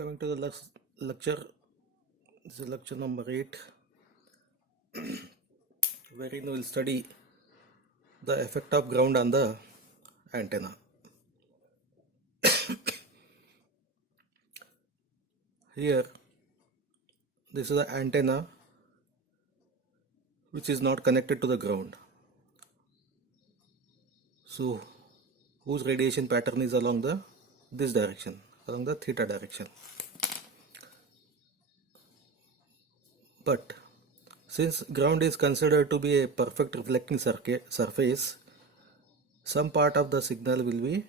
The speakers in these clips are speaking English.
Coming to the lecture, this is lecture number 8, wherein we will study the effect of ground on the antenna. Here, this is the antenna which is not connected to the ground. So, whose radiation pattern is along this direction, along the theta direction. But since ground is considered to be a perfect reflecting surface, some part of the signal will be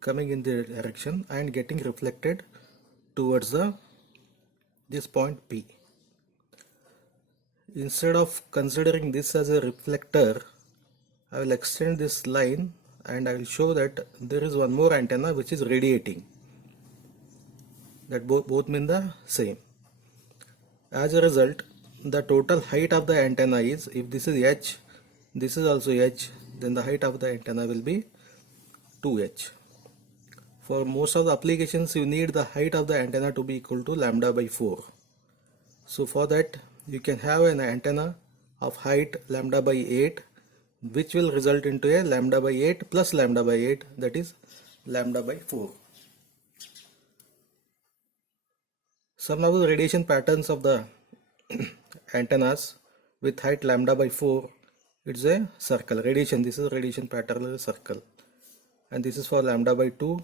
coming in the direction and getting reflected towards this point P. Instead of considering this as a reflector, I will extend this line and I will show that there is one more antenna which is radiating. That both mean the same. As a result, the total height of the antenna is, if this is h, this is also h, then the height of the antenna will be 2h. For most of the applications, you need the height of the antenna to be equal to lambda by 4. So for that, you can have an antenna of height lambda by 8, which will result into a lambda by 8 plus lambda by 8, that is lambda by 4. Some of the radiation patterns of the antennas with height lambda by 4, it's a circle. Radiation, this is a radiation pattern of a circle. And this is for lambda by 2,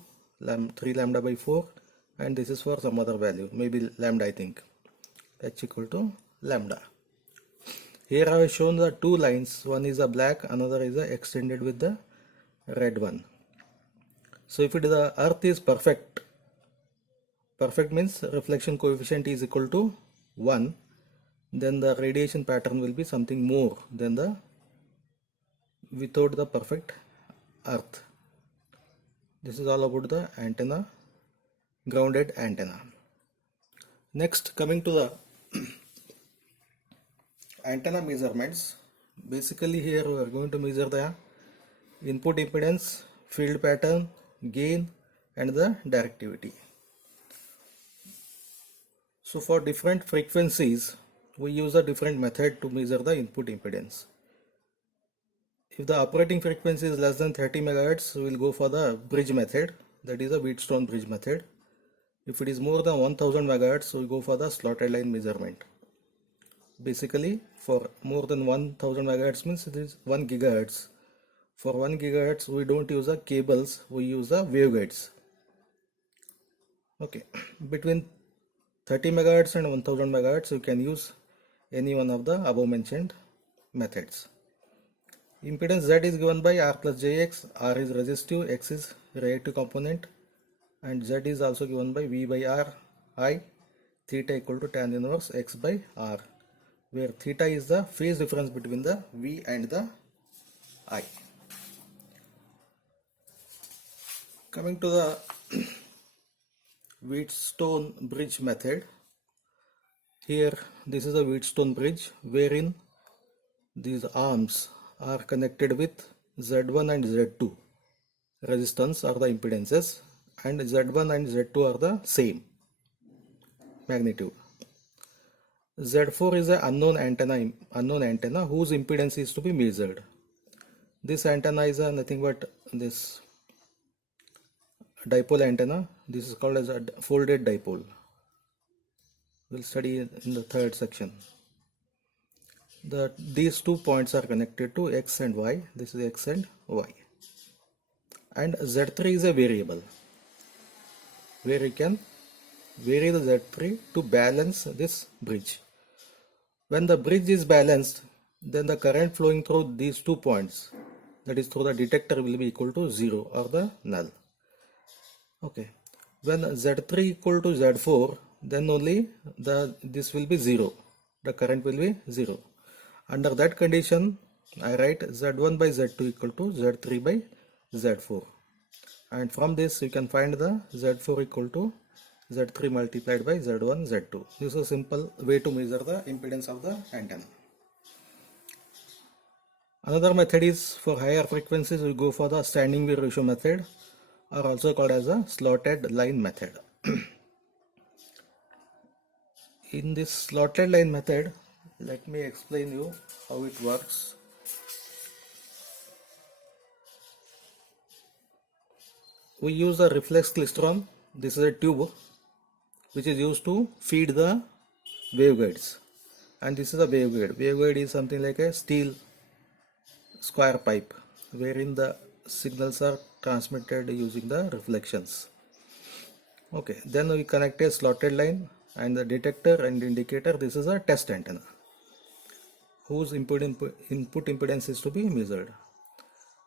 3 lambda by 4, and this is for some other value, maybe lambda I think, h equal to lambda. Here I have shown the two lines, one is a black, another is a extended with the red one. So if the earth is perfect means reflection coefficient is equal to 1, then the radiation pattern will be something more than the without the perfect earth. This is all about the antenna, grounded antenna. Next, coming to the antenna measurements. Basically here we are going to measure the input impedance, field pattern, gain and the directivity. So for different frequencies, we use a different method to measure the input impedance. If the operating frequency is less than 30 MHz, we will go for the bridge method, that is a Wheatstone bridge method. If it is more than 1000 MHz, we go for the slotted line measurement. Basically, for more than 1000 MHz means it is 1 GHz. For 1 GHz, we don't use the cables, we use the waveguides. Okay, between 30 MHz and 1000 MHz, you can use any one of the above mentioned methods. Impedance Z is given by R plus Jx, R is resistive, X is reactive component, and Z is also given by V by R, I, theta equal to tan inverse X by R, where theta is the phase difference between the V and the I. Coming to the Wheatstone bridge method. Here this is a Wheatstone bridge wherein these arms are connected with Z1 and Z2 resistance or the impedances, and Z1 and Z2 are the same magnitude. Z4 is an unknown antenna whose impedance is to be measured. This antenna is nothing but this dipole antenna. This is called as a folded dipole. We'll study in the third section. These 2 points are connected to X and Y. This is X and Y. And Z3 is a variable where you can vary the Z3 to balance this bridge. When the bridge is balanced, then the current flowing through these 2 points, that is through the detector, will be equal to 0 or the null. Okay. When Z3 equal to Z4, then only this will be 0. The current will be 0. Under that condition, I write Z1 by Z2 equal to Z3 by Z4. And from this, you can find the Z4 equal to Z3 multiplied by Z1, Z2. This is a simple way to measure the impedance of the antenna. Another method is for higher frequencies, we go for the standing wave ratio method, or also called as a slotted line method. In this slotted line method, let me explain you how it works. We use a reflex klystron. This is a tube which is used to feed the waveguides, and this is a waveguide. Waveguide is something like a steel square pipe wherein the signals are transmitted using the reflections. Okay, then we connect a slotted line and the detector and indicator. This is a test antenna whose input impedance is to be measured.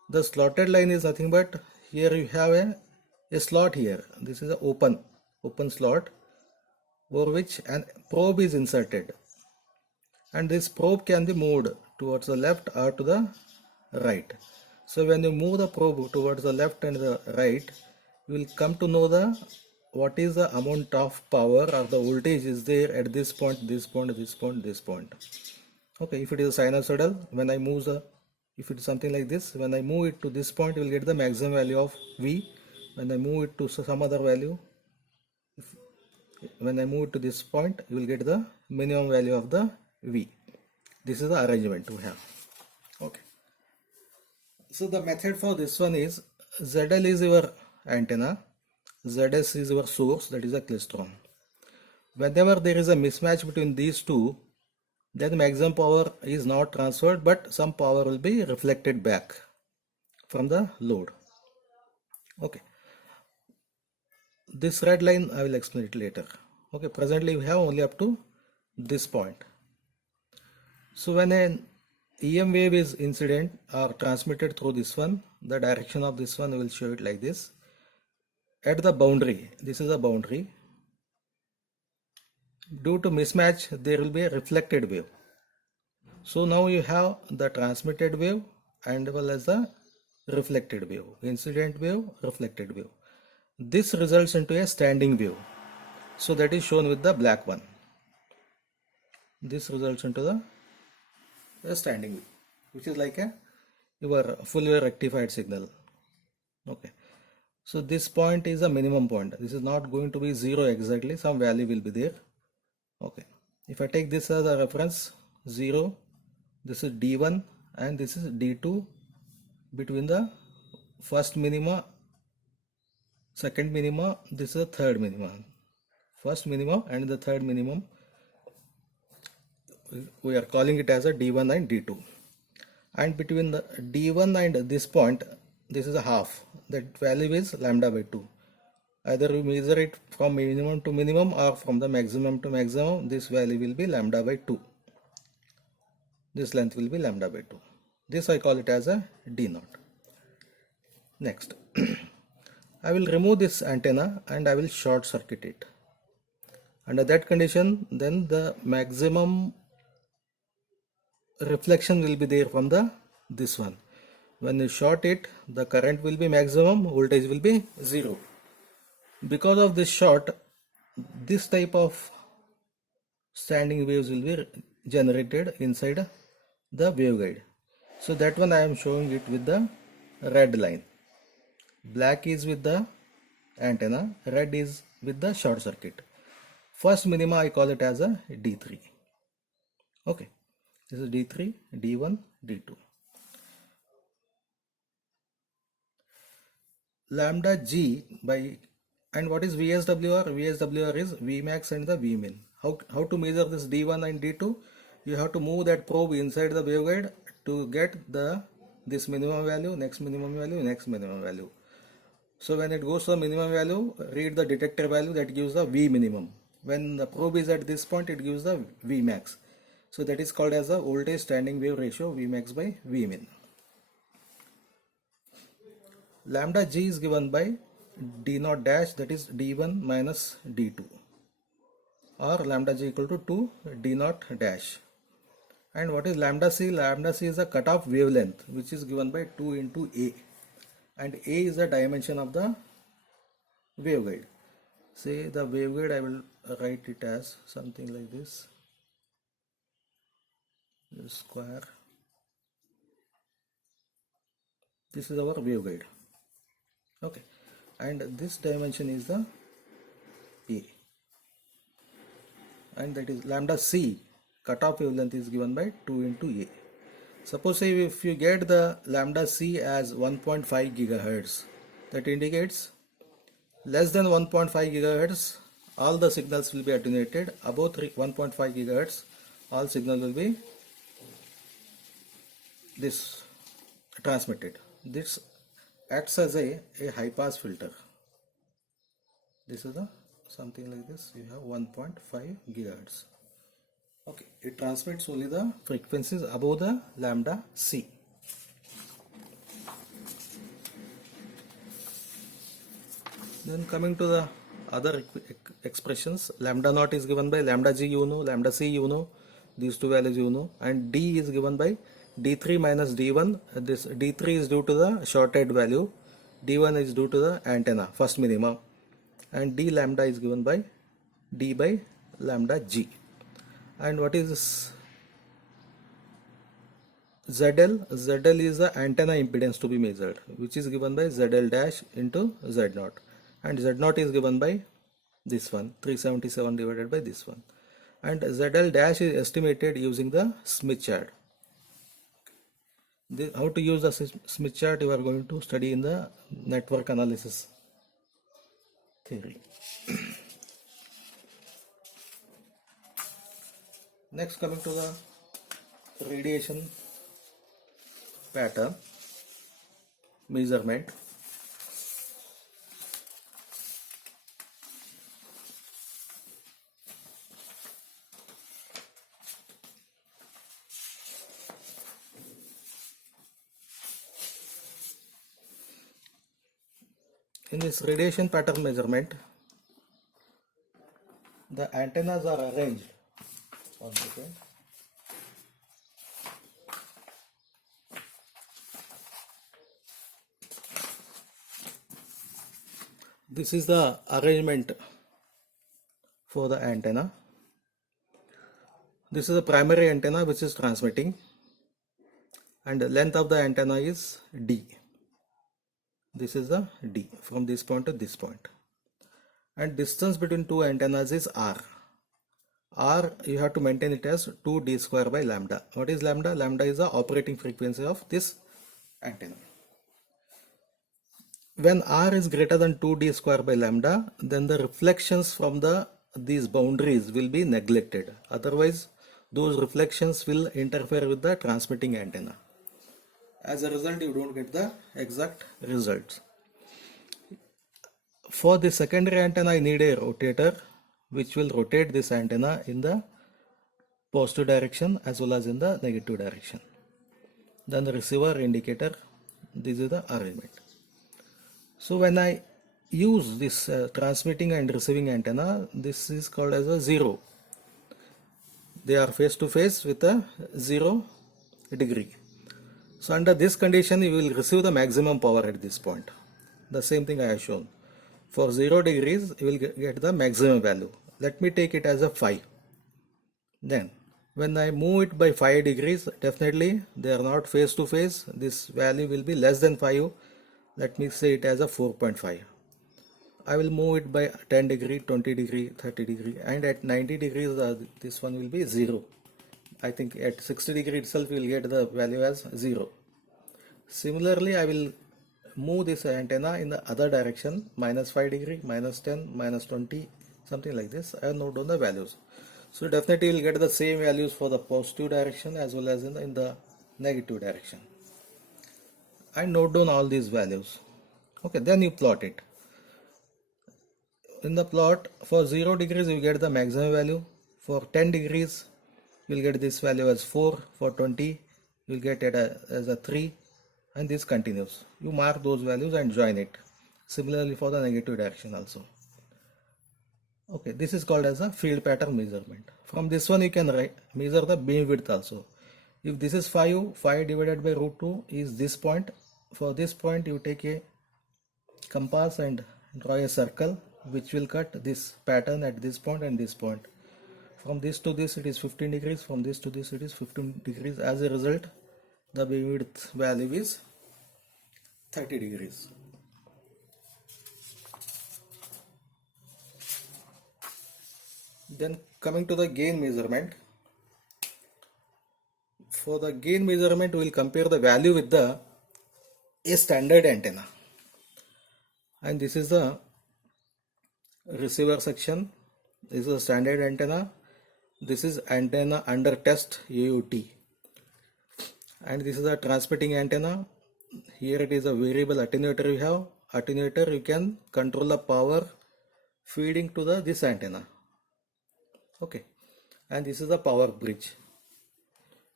The slotted line is nothing but, here you have a slot here. This is an open slot over which an probe is inserted, and this probe can be moved towards the left or to the right. So when you move the probe towards the left and the right, you will come to know what is the amount of power or the voltage is there at this point, this point, this point, this point. Okay, if it is sinusoidal, when I move if it is something like this, when I move it to this point, you will get the maximum value of V. When I move it to some other value, when I move it to this point, you will get the minimum value of the V. This is the arrangement we have. Okay. So the method for this one is, ZL is your antenna, ZS is your source, that is a klystron. Whenever there is a mismatch between these two, then maximum power is not transferred, but some power will be reflected back from the load. Okay. This red line I will explain it later. Okay, presently we have only up to this point. So when an EM wave is incident or transmitted through this one, the direction of this one will show it like this. At the boundary, this is a boundary. Due to mismatch, there will be a reflected wave. So now you have the transmitted wave and well as the reflected wave, incident wave, reflected wave. This results into a standing wave. So that is shown with the black one. This results into the standing wave, which is like your full wave rectified signal. Okay. So this point is a minimum point. This is not going to be 0 exactly. Some value will be there. Okay. If I take this as a reference, 0, this is D1 and this is D2 between the first minima, second minima, this is the third minima. First minimum and the third minimum, we are calling it as a D1 and D2. And between the D1 and this point, this is a half. That value is lambda by 2. Either we measure it from minimum to minimum or from the maximum to maximum. This value will be lambda by 2. This length will be lambda by 2. This I call it as a D0. Next, I will remove this antenna and I will short circuit it. Under that condition, then the maximum reflection will be there from this one. When you short it, the current will be maximum, voltage will be 0. Because of this short, this type of standing waves will be generated inside the waveguide. So that one I am showing it with the red line. Black is with the antenna, red is with the short circuit. First minima I call it as a D3. Okay, this is D3, D1, D2. Lambda G by, and what is VSWR? VSWR is Vmax and the Vmin. How to measure this D1 and D2? You have to move that probe inside the waveguide to get this minimum value, next minimum value, next minimum value. So when it goes to the minimum value, read the detector value, that gives the V minimum. When the probe is at this point, it gives the Vmax. So that is called as the voltage standing wave ratio, Vmax by Vmin. Lambda G is given by D0 dash, that is D1 minus D2, or lambda G equal to 2 D0 dash. And what is lambda C? Lambda C is the cutoff wavelength, which is given by 2 into A, and A is the dimension of the waveguide. Say the waveguide, I will write it as something like this square. This is our waveguide. Okay, and this dimension is the A, and that is lambda C, cutoff wavelength, is given by 2 into A. Suppose if you get the lambda C as 1.5 gigahertz, that indicates less than 1.5 gigahertz all the signals will be attenuated. Above 1.5 gigahertz all signal will be this transmitted. This acts as a high pass filter. This is something like this. You have 1.5 gigahertz. Okay, it transmits only the frequencies above the lambda C. Then coming to the other expressions, lambda naught is given by lambda G you know, lambda C you know, these two values you know, and D is given by D3 minus D1. This D3 is due to the shorted value, D1 is due to the antenna, first minimum, and D lambda is given by D by lambda G. And what is this? ZL? ZL is the antenna impedance to be measured, which is given by ZL dash into Z0, and Z0 is given by this one, 377 divided by this one, and ZL dash is estimated using the Smith chart. How to use the Smith chart you are going to study in the network analysis theory. Next, coming to the radiation pattern measurement. In this radiation pattern measurement, the antennas are arranged. One second. This is the arrangement for the antenna. This is the primary antenna which is transmitting, and the length of the antenna is D. This is the D from this point to this point, and distance between two antennas is R. R, you have to maintain it as 2D square by lambda. What is lambda? Lambda is the operating frequency of this antenna. When R is greater than 2D square by lambda, then the reflections from these boundaries will be neglected. Otherwise, those reflections will interfere with the transmitting antenna. As a result, you don't get the exact results. For the secondary antenna, I need a rotator which will rotate this antenna in the positive direction as well as in the negative direction. Then the receiver indicator, this is the arrangement. So when I use this transmitting and receiving antenna, this is called as a zero. They are face to face with a 0 degree. So under this condition, you will receive the maximum power at this point. The same thing I have shown. For 0 degrees, you will get the maximum value. Let me take it as a 5. Then when I move it by 5 degrees, definitely they are not face to face. This value will be less than 5. Let me say it as a 4.5. I will move it by 10 degree, 20 degree, 30 degree, and at 90 degrees this one will be 0. I think at 60 degree itself you will get the value as 0. Similarly, I will move this antenna in the other direction, minus 5 degree, minus 10, minus 20, something like this. I have noted down the values. So definitely you will get the same values for the positive direction as well as in the negative direction. I note down all these values. Okay, then you plot it. In the plot, for 0 degrees you get the maximum value. For 10 degrees you will get this value as 4. For 20 you will get it as a 3, and this continues. You mark those values and join it. Similarly for the negative direction also. Okay, this is called as a field pattern measurement. From this one you can measure the beam width also. If this is 5 divided by root 2 is this point. For this point you take a compass and draw a circle which will cut this pattern at this point and this point. From this to this it is 15 degrees, from this to this it is 15 degrees. As a result, the beam width value is 30 degrees. Then coming to the gain measurement. For the gain measurement, we will compare the value with a standard antenna. And this is the receiver section. This is a standard antenna. This is antenna under test AUT. And this is a transmitting antenna. Here it is a variable attenuator we have. Attenuator, you can control the power feeding to this antenna. Okay. And this is the power bridge,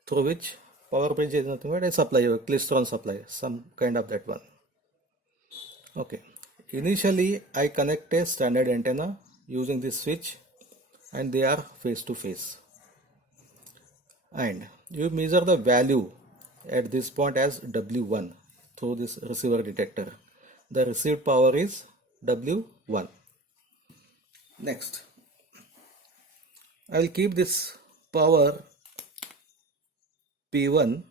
through which power bridge is nothing but a supply, a klystron supply, some kind of that one. Okay. Initially, I connect a standard antenna using this switch, and they are face to face. And you measure the value at this point as W1 through this receiver detector. The received power is W1. Next, I will keep this power P1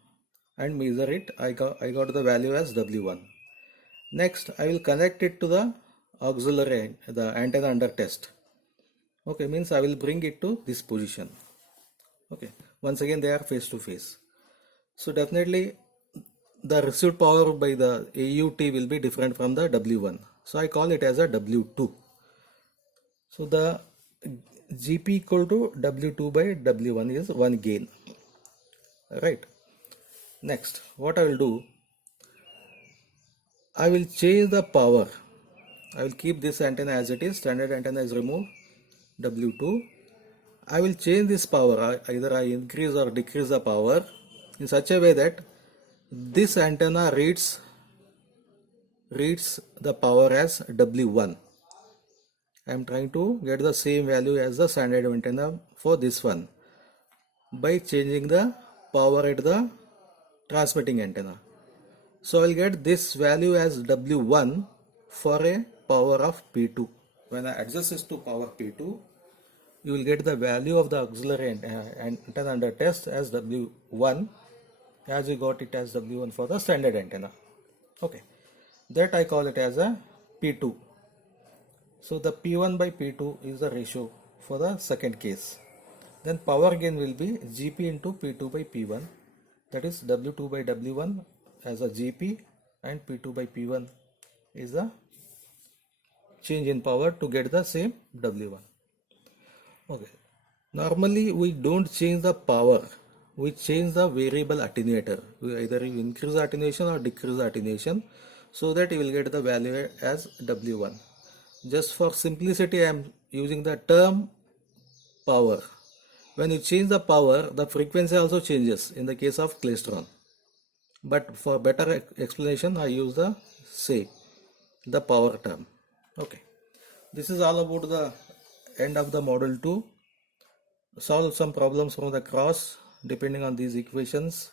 and measure it. I got the value as W1. Next, I will connect it to the auxiliary, the antenna under test. Okay, means I will bring it to this position. Okay, once again they are face to face. So definitely the received power by the AUT will be different from the W1. So I call it as a W2. So the GP equal to W2 by W1 is one gain. Right. Next, what I will do, I will change the power. I will keep this antenna as it is. Standard antenna is removed. W2. I will change this power. Either I increase or decrease the power in such a way that this antenna reads the power as W1. I am trying to get the same value as the standard antenna for this one by changing the power at the transmitting antenna. So I will get this value as W1 for a power of P2. When I adjust this to power P2, you will get the value of the auxiliary antenna under test as W1, as you got it as W1 for the standard antenna. Okay, that I call it as a P2. So the P1 by P2 is the ratio for the second case. Then power gain will be GP into P2 by P1, that is W2 by W1 as a GP, and P2 by P1 is the change in power to get the same W1. Okay. Normally we don't change the power, we change the variable attenuator. We either increase the attenuation or decrease the attenuation, so that you will get the value as W1. Just for simplicity, I am using the term power. When you change the power, the frequency also changes in the case of klystron. But for better explanation, I use the power term. Okay. This is all about the end of the module 2. Solve some problems from the cross depending on these equations.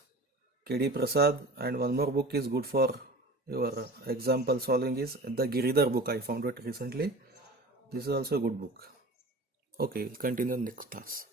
KD Prasad, and one more book is good for your example solving is the Giridhar book. I found it recently. This is also a good book. Okay, we'll continue next class.